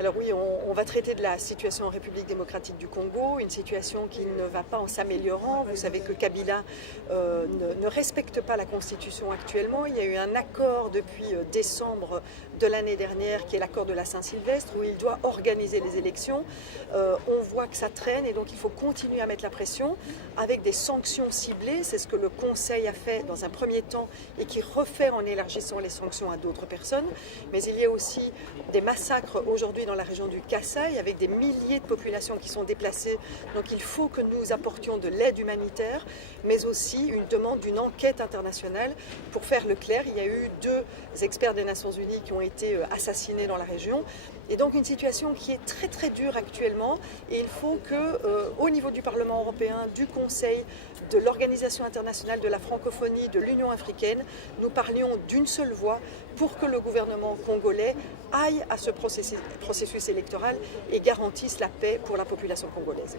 Alors oui, on va traiter de la situation en République démocratique du Congo, une situation qui ne va pas en s'améliorant. Vous savez que Kabila ne respecte pas la Constitution actuellement. Il y a eu un accord depuis décembre de l'année dernière, qui est l'accord de la Saint-Sylvestre, où il doit organiser les élections. On voit que ça traîne et donc il faut continuer à mettre la pression avec des sanctions ciblées. C'est ce que le Conseil a fait dans un premier temps et qui refait en élargissant les sanctions à d'autres personnes. Mais il y a aussi des massacres aujourd'hui dans la région du Kasaï, avec des milliers de populations qui sont déplacées. Donc il faut que nous apportions de l'aide humanitaire, mais aussi une demande d'une enquête internationale pour faire le clair. Il y a eu 2 experts des Nations Unies qui ont été assassinés dans la région. Et donc une situation qui est très très dure actuellement. Et il faut qu'au niveau du Parlement européen, du Conseil, de l'Organisation internationale de la francophonie, de l'Union africaine, nous parlions d'une seule voix pour que le gouvernement congolais aille à ce processus électoral et garantisse la paix pour la population congolaise.